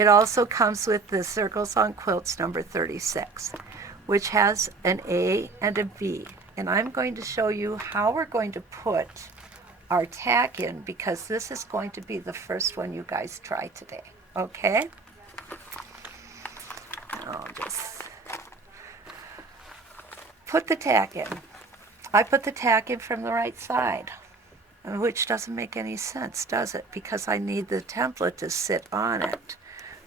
It also comes with the Circles on Quilts number 36, which has an A and a B. And I'm going to show you how we're going to put our tack in, because this is going to be the first one you guys try today, okay? I'll just put the tack in. I put the tack in from the right side, which doesn't make any sense, does it? Because I need the template to sit on it.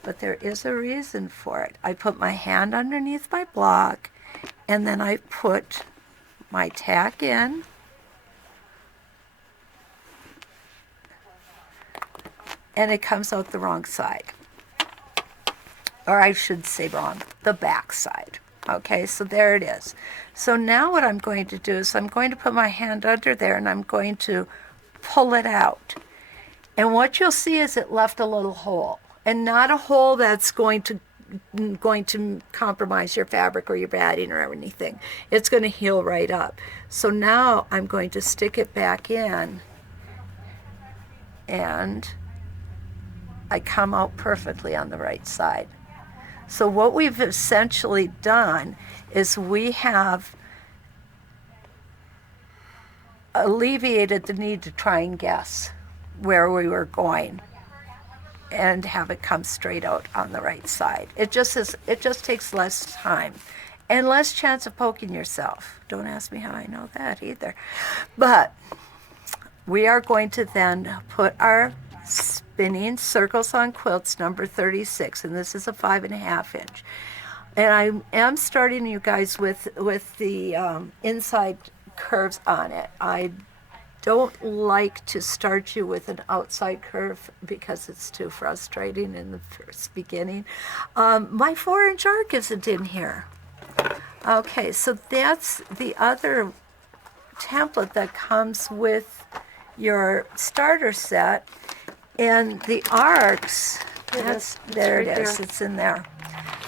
But there is a reason for it. I put my hand underneath my block, and then I put my tack in. And it comes out the wrong side. Or I should say wrong, the back side. Okay, so there it is. So now what I'm going to do is I'm going to put my hand under there and I'm going to pull it out. And what you'll see is it left a little hole. And not a hole that's going to compromise your fabric or your batting or anything. It's going to heal right up. So now I'm going to stick it back in, and I come out perfectly on the right side. So what we've essentially done is we have alleviated the need to try and guess where we were going and have it come straight out on the right side. It just takes less time and less chance of poking yourself. Don't ask me how I know that either. But we are going to then put our Spinning Circles on Quilts number 36, and this is a 5.5 inch. And I am starting you guys with the inside curves on it. I don't like to start you with an outside curve because it's too frustrating in the first beginning. My 4-inch arc isn't in here. Okay, so that's the other template that comes with your starter set. And the arcs, there it is, it's in there.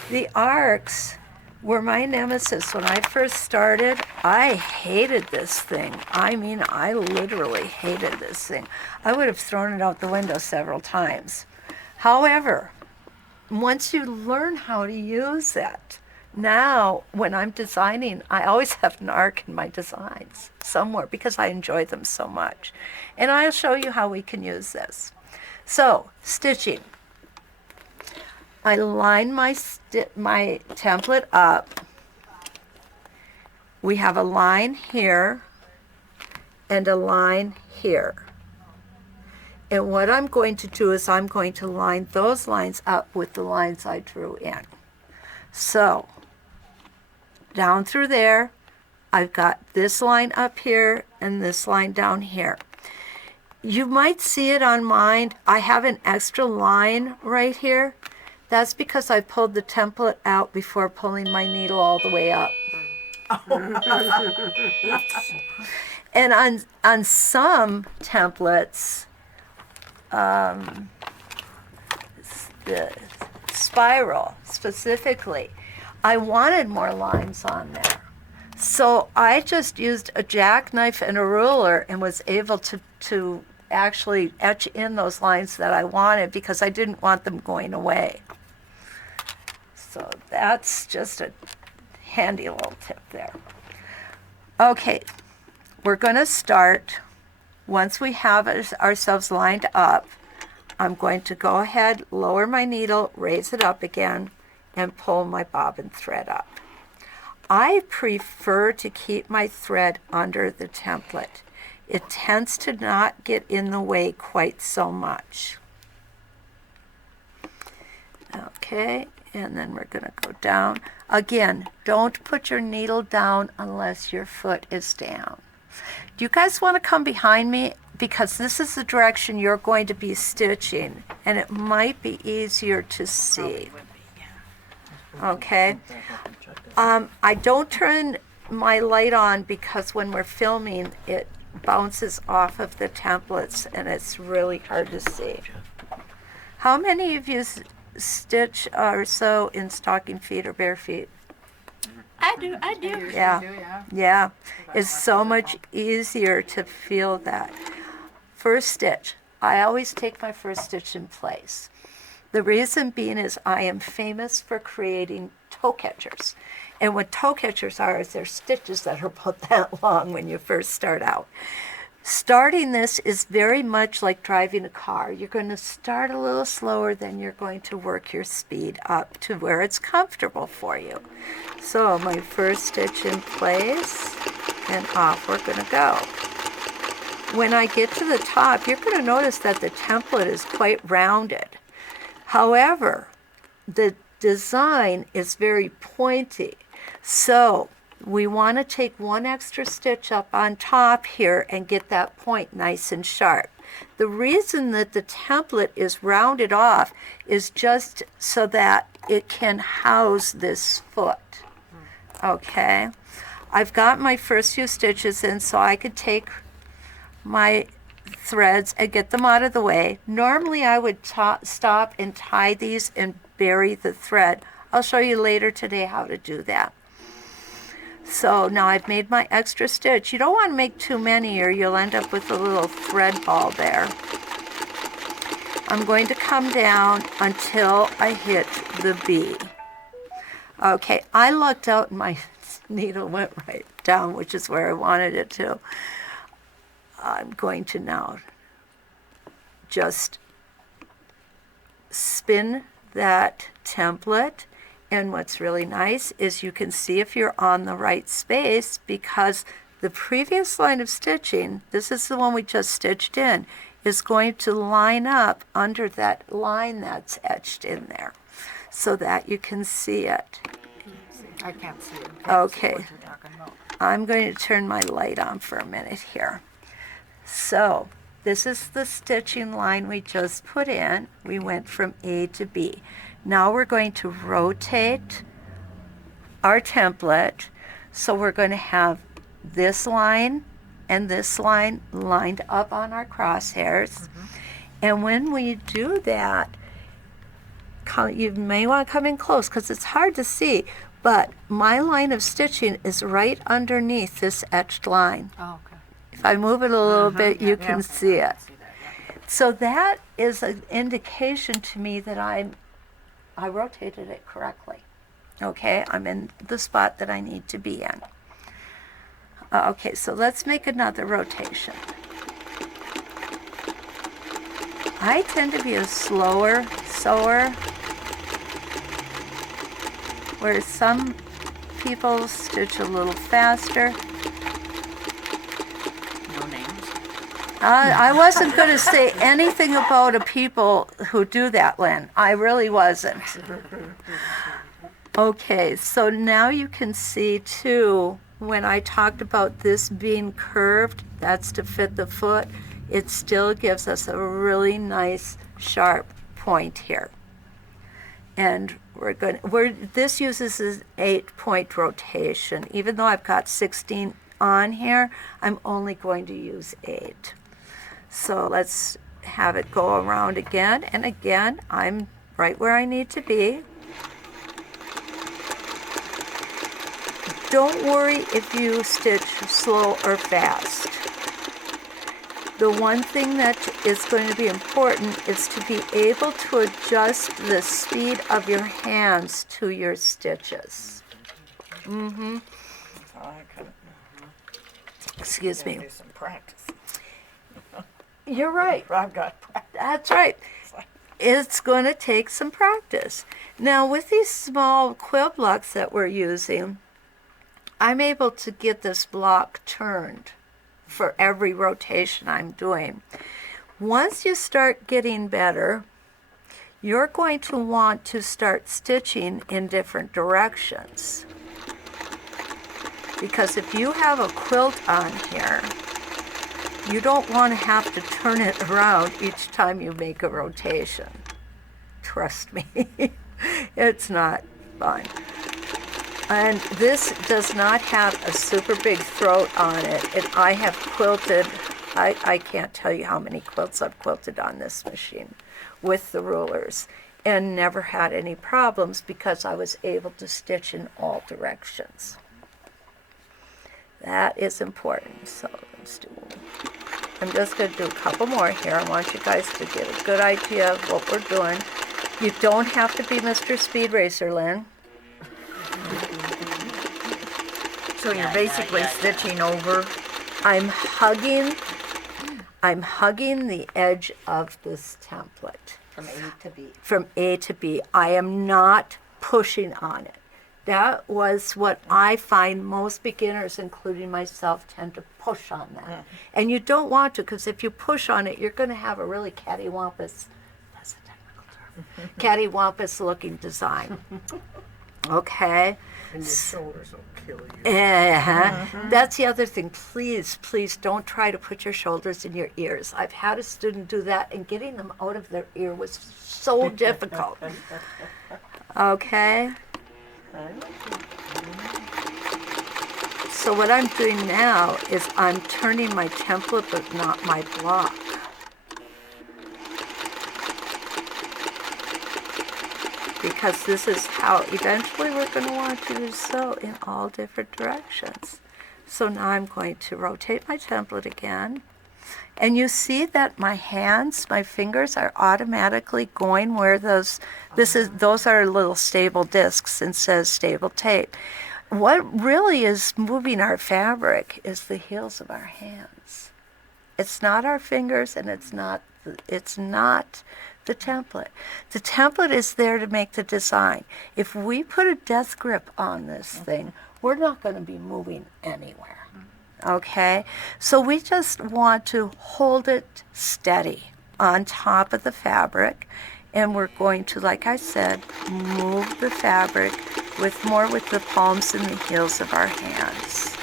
The arcs were my nemesis. When I first started, I hated this thing. I mean, I literally hated this thing. I would have thrown it out the window several times. However, once you learn how to use it, now when I'm designing, I always have an arc in my designs somewhere because I enjoy them so much. And I'll show you how we can use this. So, stitching. I line my template up. We have a line here and a line here. And what I'm going to do is I'm going to line those lines up with the lines I drew in. So, down through there, I've got this line up here and this line down here. You might see it on mine. I have an extra line right here. That's because I pulled the template out before pulling my needle all the way up. And on some templates, the spiral specifically, I wanted more lines on there. So I just used a jackknife and a ruler and was able to actually etch in those lines that I wanted because I didn't want them going away. So that's just a handy little tip there. Okay, we're going to start. Once we have ourselves lined up, I'm going to go ahead, lower my needle, raise it up again, and pull my bobbin thread up. I prefer to keep my thread under the template. It tends to not get in the way quite so much. Okay, and then we're going to go down. Again, don't put your needle down unless your foot is down. Do you guys want to come behind me? Because this is the direction you're going to be stitching, and it might be easier to see. Okay. I don't turn my light on because when we're filming, it bounces off of the templates, and it's really hard to see. How many of you stitch or sew in stocking feet or bare feet? I do. Yeah. It's so much easier to feel that. First stitch. I always take my first stitch in place. The reason being is I am famous for creating toe catchers. And what toe catchers are is they're stitches that are about that long when you first start out. Starting this is very much like driving a car. You're going to start a little slower, then you're going to work your speed up to where it's comfortable for you. So my first stitch in place, and off we're going to go. When I get to the top, you're going to notice that the template is quite rounded. However, the design is very pointy. So we want to take one extra stitch up on top here and get that point nice and sharp. The reason that the template is rounded off is just so that it can house this foot. Okay, I've got my first few stitches in, so I could take my threads and get them out of the way. Normally I would stop and tie these and bury the thread. I'll show you later today how to do that. So now I've made my extra stitch. You don't want to make too many or you'll end up with a little thread ball there. I'm going to come down until I hit the B. Okay, I lucked out and my needle went right down, which is where I wanted it to. I'm going to now just spin that template. And what's really nice is you can see if you're on the right space, because the previous line of stitching, this is the one we just stitched in, is going to line up under that line that's etched in there so that you can see it. I can't see it. Okay, I'm going to turn my light on for a minute here. So this is the stitching line we just put in. We went from A to B. Now we're going to rotate our template. So we're going to have this line and this line lined up on our crosshairs. And when we do that, you may want to come in close because it's hard to see, but my line of stitching is right underneath this etched line. Oh, okay. If I move it a little bit, you can see it. So that is an indication to me that I rotated it correctly. Okay, I'm in the spot that I need to be in. Okay, so let's make another rotation. I tend to be a slower sewer, where some people stitch a little faster. No names. I wasn't going to say anything about a people who do that, Lynn. I really wasn't. Okay, so now you can see too, when I talked about this being curved, that's to fit the foot, it still gives us a really nice sharp point here. And this uses an 8-point rotation. Even though I've got 16 on here, I'm only going to use 8. So let's have it go around again, and again, I'm right where I need to be. Don't worry if you stitch slow or fast. The one thing that is going to be important is to be able to adjust the speed of your hands to your stitches. Excuse me. Do some practice. You're right. I've got practice. That's right. It's going to take some practice. Now, with these small quill blocks that we're using, I'm able to get this block turned for every rotation I'm doing. Once you start getting better, you're going to want to start stitching in different directions. Because if you have a quilt on here, you don't want to have to turn it around each time you make a rotation. Trust me, it's not fun. And this does not have a super big throat on it. And I have quilted, I can't tell you how many quilts I've quilted on this machine with the rulers, and never had any problems because I was able to stitch in all directions. That is important. So I'm just going to do a couple more here. I want you guys to get a good idea of what we're doing. You don't have to be Mr. Speed Racer, Lynn. So you're basically stitching over. I'm hugging the edge of this template From A to B. from A to B. I am not pushing on it. That was what I find most beginners, including myself, tend to push on that. And you don't want to, because if you push on it, you're going to have a really cattywampus, that's a technical term, cattywampus looking design. Okay? And your shoulders will kill you. That's the other thing. Please, please don't try to put your shoulders in your ears. I've had a student do that, and getting them out of their ear was so difficult. Okay? So what I'm doing now is I'm turning my template, but not my block. Because this is how eventually we're going to want to sew in all different directions. So now I'm going to rotate my template again. And you see that my hands, my fingers are automatically going where those are little stable discs and says stable tape. What really is moving our fabric is the heels of our hands. It's not our fingers, and it's not the template. The template is there to make the design. If we put a death grip on this thing, we're not going to be moving anywhere. Okay? So we just want to hold it steady on top of the fabric, and we're going to, like I said, move the fabric with the palms and the heels of our hands.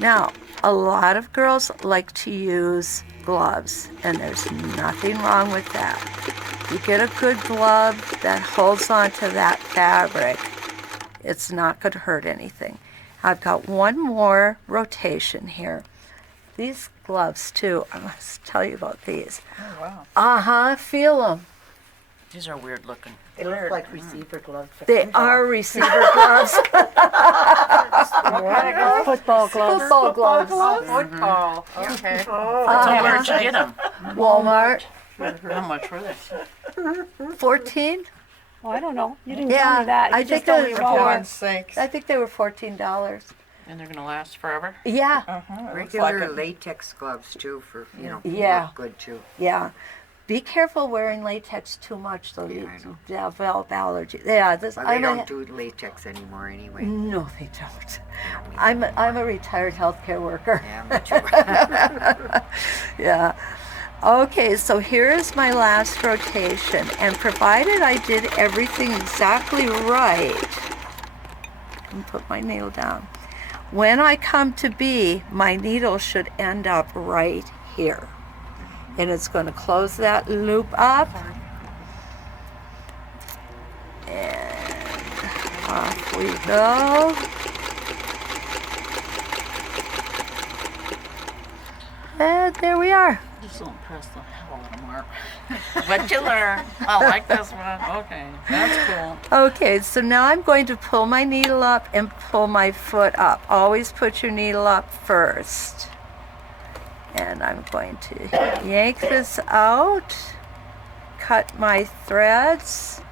Now, a lot of girls like to use gloves, and there's nothing wrong with that. You get a good glove that holds onto that fabric, it's not going to hurt anything. I've got one more rotation here. These gloves too, I must tell you about these. Oh, wow. Feel them. These are weird looking. They look like receiver gloves. They are receiver gloves. Football gloves. Football gloves. Football. Okay. So where'd you get them? Walmart. How much were they? 14? Oh, I don't know. You didn't tell me that. You I just think told they me were Walmart. Heaven's sakes. I think they were $14. And they're gonna last forever? Yeah, Regular latex gloves too for, Yeah. look good too. yeah. Be careful wearing latex too much, though. Yeah, You I know. develop allergy. Yeah, this. Well, they I'm don't do latex anymore anyway. No, they don't. I'm a retired healthcare worker. Yeah, me too. Yeah. Okay, so here is my last rotation, and provided I did everything exactly right, and put my needle down. When I come to B, my needle should end up right here. And it's going to close that loop up. And off we go. And there we are. This will impress the hell out of Mark. But you learn. I like this one. Okay, that's cool. Okay, so now I'm going to pull my needle up and pull my foot up. Always put your needle up first. And I'm going to yank this out, cut my threads,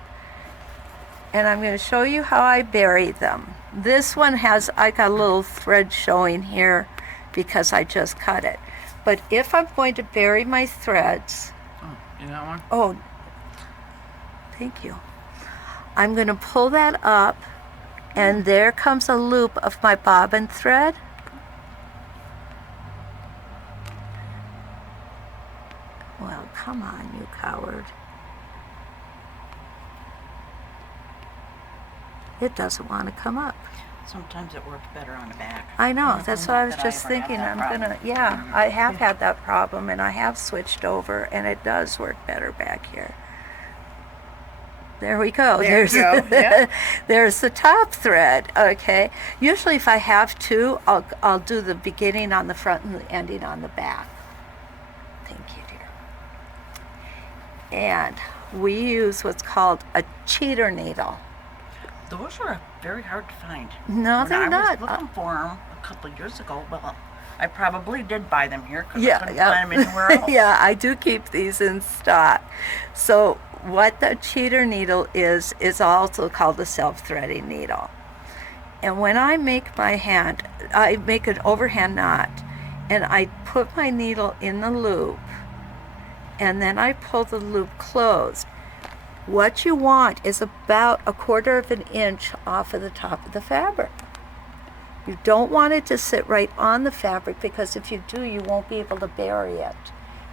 and I'm going to show you how I bury them. This one I got a little thread showing here because I just cut it. But if I'm going to bury my threads, You got one? oh, thank you. I'm going to pull that up, and there comes a loop of my bobbin thread. Well, come on, you coward. It doesn't want to come up. Sometimes it works better on the back. I know, that's what I was Not that I just ever had thinking. that I'm problem. gonna, yeah, I have had that problem, and I have switched over, and it does work better back here. There we go. There you go, yeah. There's the top thread. Okay. Usually, if I have two, I'll do the beginning on the front and the ending on the back. Thank you, dear. And we use what's called a cheater needle. Those are very hard to find. No, When they're I not. was looking for them a couple of years ago. Well, I probably did buy them here because Yeah, I couldn't yeah. find them anywhere else. Yeah, I do keep these in stock. So what the cheater needle is also called a self-threading needle. And when I make my hand, I make an overhand knot, and I put my needle in the loop, and then I pull the loop closed. What you want is about 1/4 of an inch off of the top of the fabric. You don't want it to sit right on the fabric, because if you do, you won't be able to bury it,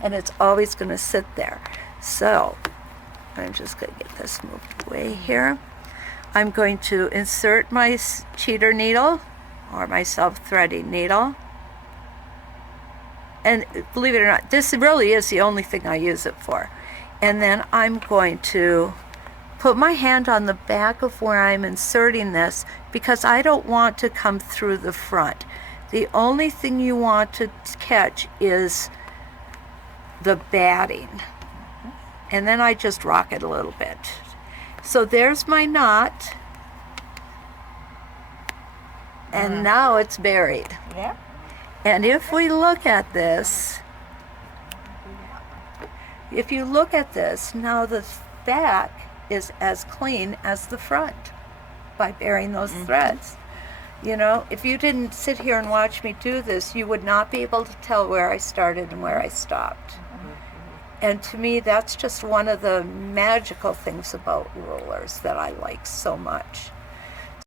and it's always going to sit there. So I'm just going to get this moved away here. I'm going to insert my cheater needle or my self-threading needle. And believe it or not, this really is the only thing I use it for. And then I'm going to put my hand on the back of where I'm inserting this, because I don't want to come through the front. The only thing you want to catch is the batting. And then I just rock it a little bit. So there's my knot. And now it's buried. Yeah. And if we look at this, if you look at this, now the back is as clean as the front by burying those threads. You know, if you didn't sit here and watch me do this, you would not be able to tell where I started and where I stopped. And to me, that's just one of the magical things about rulers that I like so much.